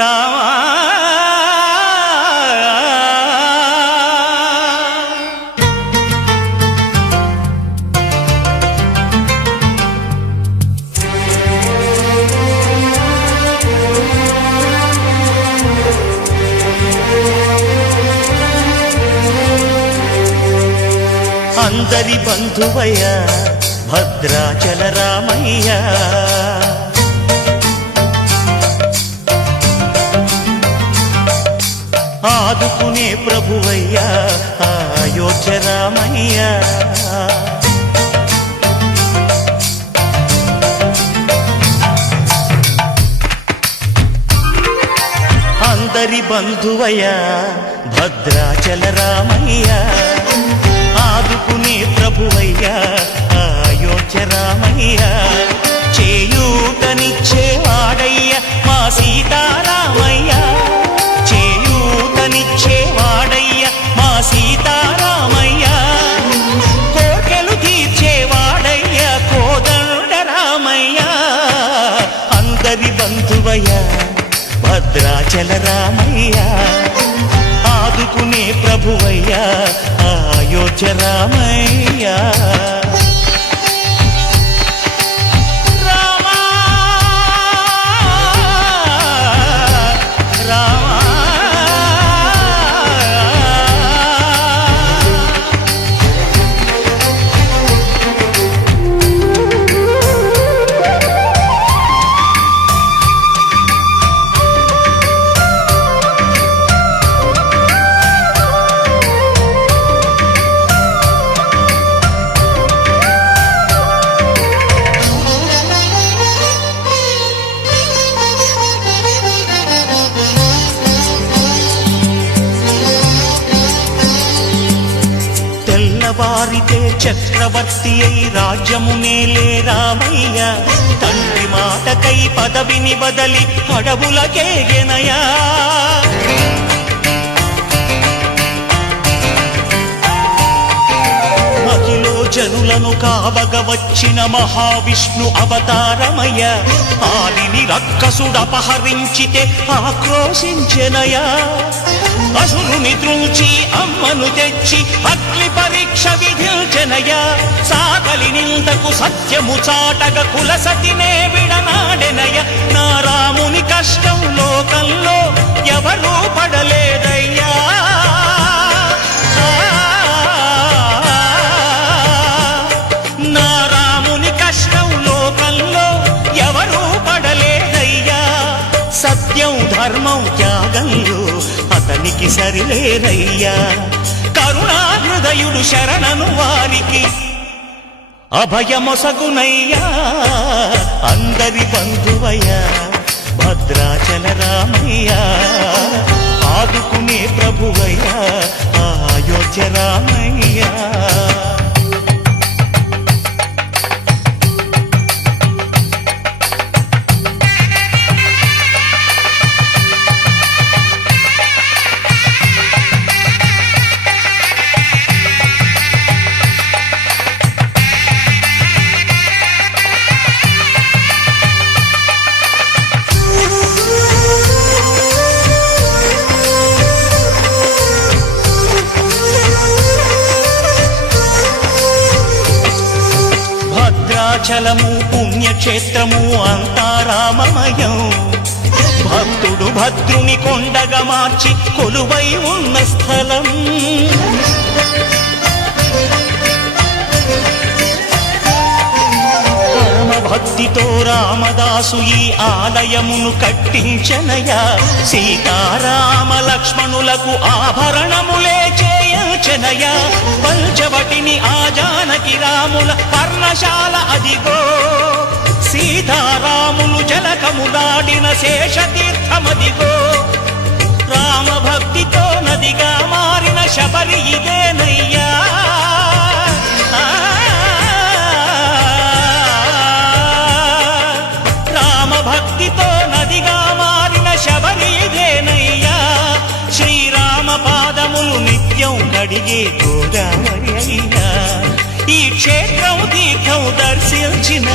రామా అందరి బంధువయ్య భద్రాచల రామయ్య ఆదుకునే ప్రభువయ్య అయోధ్య రామయ్య అందరి బంధువయ్య భద్రాచల రామయ్య ఆదుకునే ప్రభువయ్యా అయోధ్య రామయ్య చేయూతనిచ్చేవాడయ్య మా సీతారామయ్య చేయూతనిచ్చేవాడయ్య మా సీతారామయ్య కోర్కెలు తీర్చేవాడయ్య కోదండ రామయ్య అందరి బంధువయ్య భద్రాచల రామయ్య ఆదుకునే ప్రభువయ్యా అయోధ్య రామయ్య వారితే చక్రవర్తి అయి రాజ్యమునేలే రామయ్య తండ్రి మాటకై పదవిని బదలి అడవులకేగెనయా అఖిలో జనులను కావగ వచ్చిన మహావిష్ణు అవతారమయ్య ఆలిని రక్కసుడపహరించితే ఆక్రోశించెనయా అసురుని త్రుంచి అమ్మను తెచ్చి అగ్ని పరీక్ష విధించెనయ సాకలి నిందకు సత్యము చాటగ కులసతినే విడనాడెనయ నా రాముని కష్టం లోకంలో ఎవరూ పడలేదయ్యా నా రాముని కష్టం లోకంలో ఎవరూ పడలేదయ్యా సత్యం ధర్మం త్యాగంలో అతనికి సరిలేరయ్యా కరుణాహృదయుడు శరణను వారికి అభయమొసగునయ్యా అందరి బంధువయ్యా భద్రాచల రామయ్య ఆదుకునే ప్రభువయ్యా అయోధ్య రామయ్య భద్రాచలము పుణ్యక్షేత్రము అంతా రామమయం భక్తుడు భద్రుని కొండగా మార్చి కొలువై ఉన్న స్థలం భక్తితో రామదాసు ఈ ఆలయమును కట్టించనయా సీతారామ లక్ష్మణులకు ఆభరణములే చేయచనయా పంచవటిని ఆ జానకి రాముల పర్ణశాల అదిగో సీతారాములు జలకములాడిన శేషతీర్థమదిగో రామ భక్తితో నదిగా మారిన శబరి ఇదేనయ్యా భక్తితో నదిగా మారిన శబరి ఇదేనయ్యా శ్రీరామ పాదములు నిత్యం కడిగే గోదావరి అయ్యా ఈ క్షేత్రం తీర్థం దర్శించిన